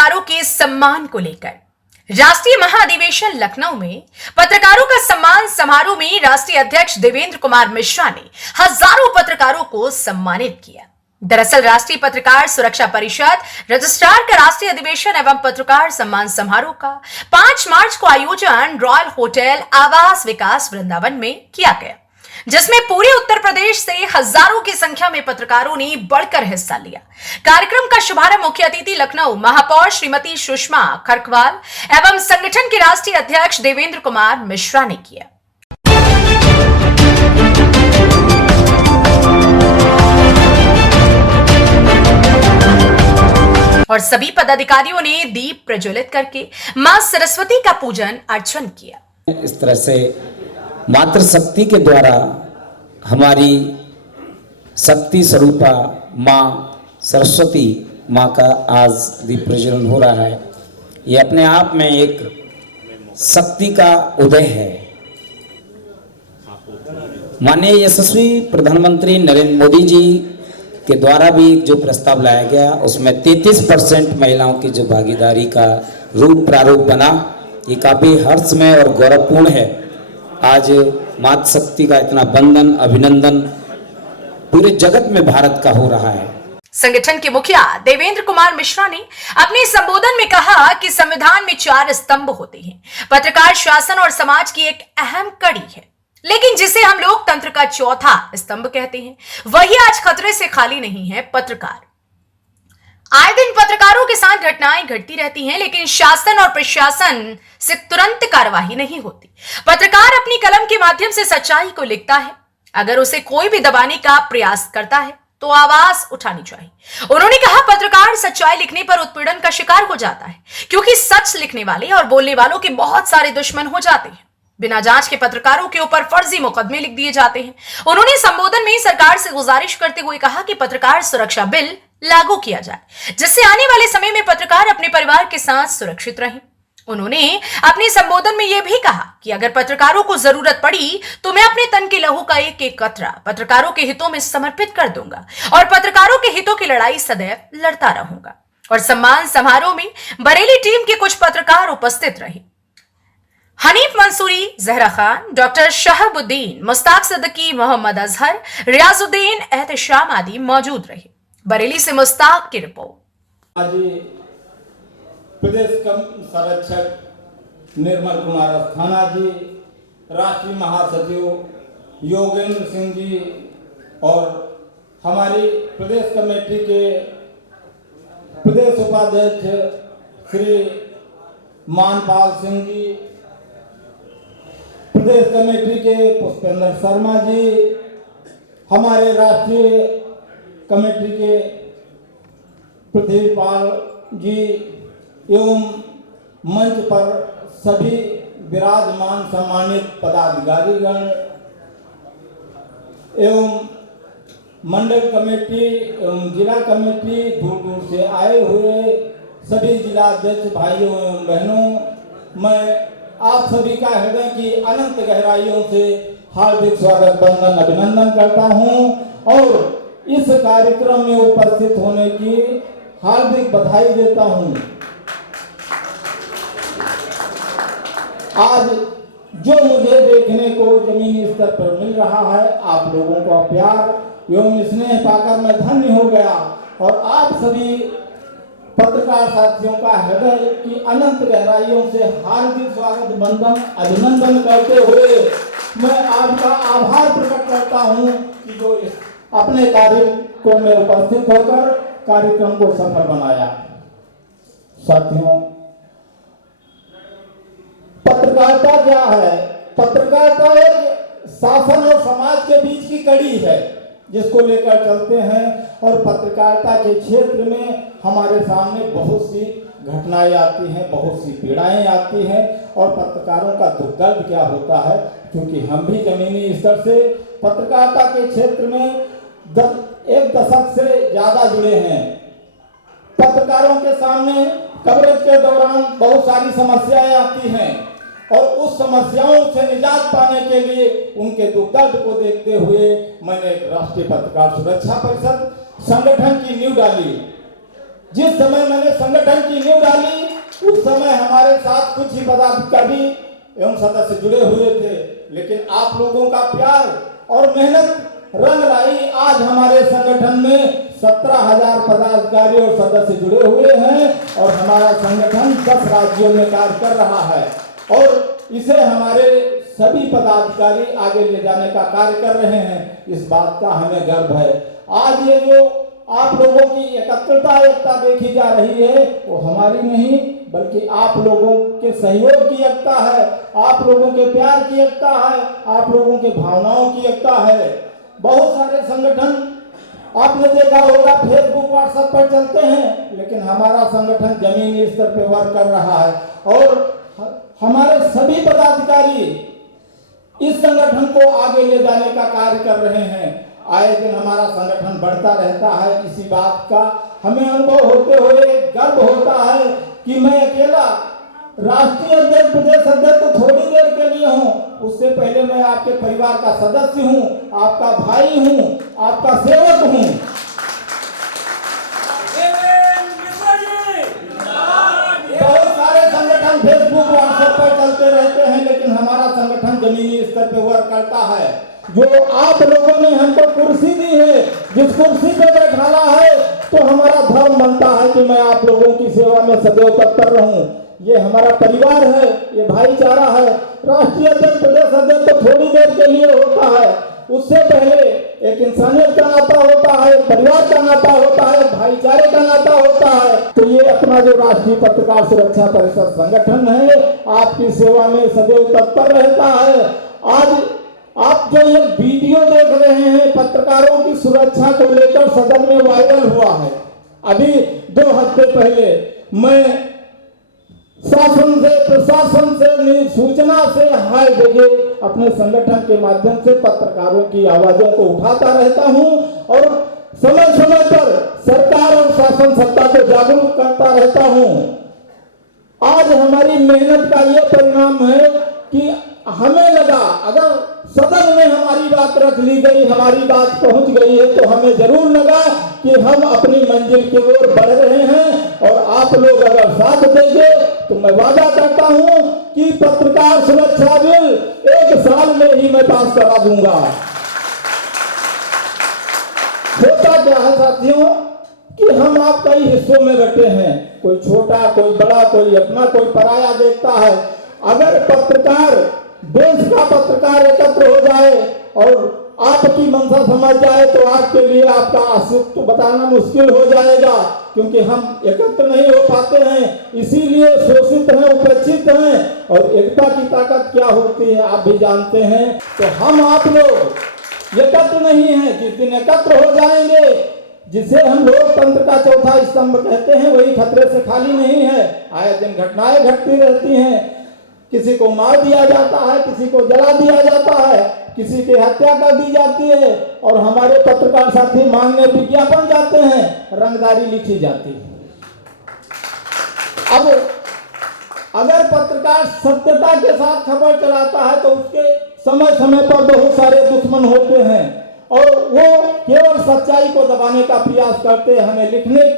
पत्रकारों के सम्मान को लेकर राष्ट्रीय महाधिवेशन लखनऊ में पत्रकारों का सम्मान समारोह में राष्ट्रीय अध्यक्ष देवेंद्र कुमार मिश्रा ने हजारों पत्रकारों को सम्मानित किया। दरअसल राष्ट्रीय पत्रकार सुरक्षा परिषद रजिस्ट्रार का राष्ट्रीय अधिवेशन एवं पत्रकार सम्मान समारोह का 5 मार्च को आयोजन रॉयल होटल आवास विकास वृंदावन में किया गया, जिसमें पूरे उत्तर प्रदेश से हजारों की संख्या में पत्रकारों ने बढ़कर हिस्सा लिया। कार्यक्रम का शुभारंभ मुख्य अतिथि लखनऊ महापौर श्रीमती सुषमा खरकवाल एवं संगठन के राष्ट्रीय अध्यक्ष देवेंद्र कुमार मिश्रा ने किया। और सभी पदाधिकारियों ने दीप प्रज्वलित करके मां सरस्वती का पूजन अर्चन किया। इस तरह से मातृशक्ति के द्वारा हमारी शक्ति स्वरूपा माँ सरस्वती माँ का आज दीप प्रज्वलन हो रहा है। ये अपने आप में एक शक्ति का उदय है। माननीय यशस्वी प्रधानमंत्री नरेंद्र मोदी जी के द्वारा भी जो प्रस्ताव लाया गया उसमें 33% महिलाओं की जो भागीदारी का रूप प्रारूप बना, ये काफी हर्षमय और गौरवपूर्ण है। आज मातृशक्ति का इतना बंधन अभिनंदन पूरे जगत में भारत का हो रहा है। संगठन के मुखिया देवेंद्र कुमार मिश्रा ने अपने संबोधन में कहा कि संविधान में 4 स्तंभ होते हैं। पत्रकार शासन और समाज की एक अहम कड़ी है, लेकिन जिसे हम लोकतंत्र का चौथा स्तंभ कहते हैं, वही आज खतरे से खाली नहीं है। पत्रकार आए दिन पत्रकारों के साथ घटनाएं घटती रहती हैं, लेकिन शासन और प्रशासन से तुरंत कार्यवाही नहीं होती। पत्रकार अपनी कलम के माध्यम से सच्चाई को लिखता है। अगर उसे कोई भी दबाने का प्रयास करता है तो आवाज उठानी चाहिए। उन्होंने कहा, पत्रकार सच्चाई लिखने पर उत्पीड़न का शिकार हो जाता है, क्योंकि सच लिखने वाले और बोलने वालों के बहुत सारे दुश्मन हो जाते हैं। बिना जांच के पत्रकारों के ऊपर फर्जी मुकदमे लिख दिए जाते हैं। उन्होंने संबोधन में सरकार से गुजारिश करते हुए कहा कि पत्रकार सुरक्षा बिल लागू किया जाए, जिससे आने वाले समय में पत्रकार अपने परिवार के साथ सुरक्षित रहें। उन्होंने अपने संबोधन में यह भी कहा कि अगर पत्रकारों को जरूरत पड़ी तो मैं अपने तन के लहू का एक एक कतरा पत्रकारों के हितों में समर्पित कर दूंगा और पत्रकारों के हितों की लड़ाई सदैव लड़ता रहूंगा। और सम्मान समारोह में बरेली टीम के कुछ पत्रकार उपस्थित रहे। हनीफ मंसूरी, जहरा खान, डॉक्टर शहाबुद्दीन, मुस्ताक सिद्दीकी, मोहम्मद अजहर, रियाजुद्दीन, एहतशाम आदि मौजूद रहे। बरेली से मुस्ताक की रिपोर्ट। आज प्रदेश संरक्षक निर्मल कुमार अस्थाना जी, राष्ट्रीय महासचिव योगेंद्र सिंह जी और हमारी प्रदेश कमेटी के प्रदेश उपाध्यक्ष श्री मानपाल सिंह जी, प्रदेश कमेटी के पुष्पेंद्र शर्मा जी, हमारे राष्ट्रीय कमेटी के पृथ्वीपाल जी एवं मंच पर सभी विराजमान सम्मानित पदाधिकारीगण एवं मंडल कमेटी एवं जिला कमेटी, दूर दूर से आए हुए सभी जिला अध्यक्ष भाइयों एवं बहनों, मैं आप सभी का हृदय की अनंत गहराइयों से हार्दिक स्वागत वंदन अभिनंदन करता हूं और इस कार्यक्रम में उपस्थित होने की हार्दिक बधाई देता हूं। आज जो मुझे देखने को जमीनी स्तर पर मिल रहा है, आप लोगों का प्यार एवं स्नेह पाकर मैं धन्य हो गया और आप सभी पत्रकार साथियों का हृदय की अनंत गहराइयों से हार्दिक स्वागत वंदन अभिनंदन करते हुए मैं आपका आभार प्रकट करता हूं कि जो इस अपने कार्यक्रम में उपस्थित होकर कार्यक्रम को सफल बनाया। साथियों, पत्रकारिता क्या है? पत्रकारिता एक शासन और समाज के बीच की कड़ी है जिसको लेकर चलते हैं और पत्रकारिता के क्षेत्र में हमारे सामने बहुत सी घटनाएं आती हैं, बहुत सी पीड़ाएं आती हैं और पत्रकारों का दुख दर्द क्या होता है, क्योंकि हम भी जमीनी स्तर से पत्रकारिता के क्षेत्र में एक दशक से ज्यादा जुड़े हैं। पत्रकारों के सामने कवरेज के दौरान बहुत सारी समस्याएं आती हैं और उस समस्याओं से निजात पाने के लिए उनके दुख दर्द को देखते हुए मैंने राष्ट्रीय पत्रकार सुरक्षा परिषद संगठन की नींव डाली जिस समय मैंने संगठन की नींव डाली उस समय हमारे साथ कुछ ही पदाधिकारी एवं सदस्य जुड़े हुए थे, लेकिन आप लोगों का प्यार और मेहनत रंग लाई। आज हमारे संगठन में 17,000 पदाधिकारी और सदस्य जुड़े हुए हैं और हमारा संगठन 10 राज्यों में कार्य कर रहा है और इसे हमारे सभी पदाधिकारी आगे ले जाने का कार्य कर रहे हैं। इस बात का हमें गर्व है। आज ये जो आप लोगों की एकता देखी जा रही है वो हमारी नहीं बल्कि आप लोगों के सहयोग की एकता है, आप लोगों के प्यार की एकता है, आप लोगों के भावनाओं की एकता है। बहुत सारे संगठन आपने देखा होगा फेसबुक व्हाट्सएप पर चलते हैं, लेकिन हमारा संगठन जमीनी स्तर पर वर्क कर रहा है और हमारे सभी पदाधिकारी इस संगठन को आगे ले जाने का कार्य कर रहे हैं। आए दिन हमारा संगठन बढ़ता रहता है। इसी बात का हमें अनुभव होते हुए गर्व होता है कि मैं अकेला राष्ट्रीय अध्यक्ष प्रदेश अध्यक्ष तो थोड़ी देर के लिए हूँ, उससे पहले मैं आपके परिवार का सदस्य हूँ, आपका भाई हूँ, आपका सेवक हूँ। बहुत सारे संगठन फेसबुक व्हाट्सएप पर चलते रहते हैं, लेकिन हमारा संगठन जमीनी स्तर पर वर्क करता है। जो आप लोगों ने हमको कुर्सी दी है, जिस कुर्सी पे बैठाना है, तो हमारा धर्म बनता है कि मैं आप लोगों की सेवा में सदैव तत्पर रहूं। ये हमारा परिवार है, ये भाईचारा है। राष्ट्रीय अध्यक्ष प्रदेश अध्यक्ष तो थोड़ी देर के लिए होता है, उससे पहले एक इंसानियत का नाता होता है, परिवार का नाता होता है, भाईचारे का नाता होता है। तो ये अपना जो राष्ट्रीय पत्रकार सुरक्षा परिषद संगठन है आपकी सेवा में सदैव तत्पर रहता है। आज आप जो ये वीडियो देख रहे हैं पत्रकारों की सुरक्षा को लेकर सदन में वायरल हुआ है। अभी 2 हफ्ते पहले मैं शासन से प्रशासन से सूचना से हर जगह अपने संगठन के माध्यम से पत्रकारों की आवाजों को उठाता रहता हूं और समय समय पर सरकार और शासन सत्ता को जागरूक करता रहता हूं। आज हमारी मेहनत का यह परिणाम है कि हमें लगा अगर सदन में हमारी बात रख ली गई, हमारी बात पहुंच गई है, तो हमें जरूर लगा कि हम अपनी मंजिल की ओर बढ़ रहे हैं। और आप लोग अगर साथ देंगे तो मैं वादा करता हूं कि पत्रकार सुरक्षा बिल 1 साल में ही मैं पास करा दूंगा। होता क्या है साथियों कि हम आप कई हिस्सों में बैठे हैं, कोई छोटा, कोई बड़ा, कोई अपना, कोई पराया देखता है। अगर पत्रकार, देश का पत्रकार एकत्र हो जाए और आपकी मंशा समझ जाए तो आपके लिए आपका अस्तित्व बताना मुश्किल हो जाएगा, क्योंकि हम एकत्र नहीं हो पाते हैं, इसीलिए शोषित हैं, उपेक्षित हैं। और एकता की ताकत क्या होती है आप भी जानते हैं। तो हम आप लोग एकत्र नहीं हैं, जिस दिन एकत्र हो जाएंगे, जिसे हम लोकतंत्र का चौथा स्तंभ कहते हैं, वही खतरे से खाली नहीं है। आए दिन घटनाएं घटती रहती हैं, किसी को मार दिया जाता है, किसी को जला दिया जाता है, किसी की हत्या कर दी जाती है और हमारे पत्रकार साथी मांगने विज्ञापन जाते हैं, रंगदारी लिखी जाती है। अब अगर पत्रकार सत्यता के साथ खबर चलाता है तो उसके समय समय पर बहुत सारे दुश्मन होते हैं और वो केवल सच्चाई को दबाने का प्रयास करते हैं, हमें लिखने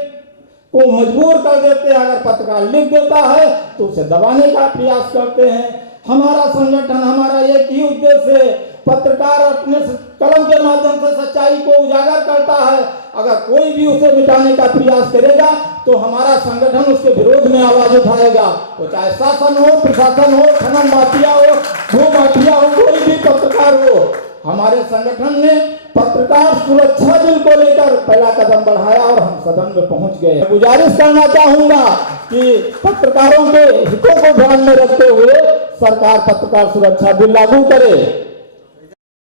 को मजबूर कर देते हैं। अगर पत्रकार लिख देता है तो उसे दबाने का प्रयास करते हैं। हमारा संगठन, हमारा एक ही उद्देश्य है, पत्रकार अपने कलम के माध्यम से सच्चाई को उजागर करता है। अगर कोई भी उसे मिटाने का प्रयास करेगा तो हमारा संगठन उसके विरोध में आवाज उठाएगा। तो चाहे शासन हो, प्रशासन हो, खनन माफिया हो, भू माफिया हो, कोई भी पत्रकार हो, हमारे संगठन ने पत्रकार सुरक्षा बिल को लेकर पहला कदम बढ़ाया और हम सदन में पहुंच गए। गुजारिश करना चाहूंगा कि पत्रकारों के हितों को ध्यान में रखते हुए सरकार पत्रकार सुरक्षा बिल लागू करे।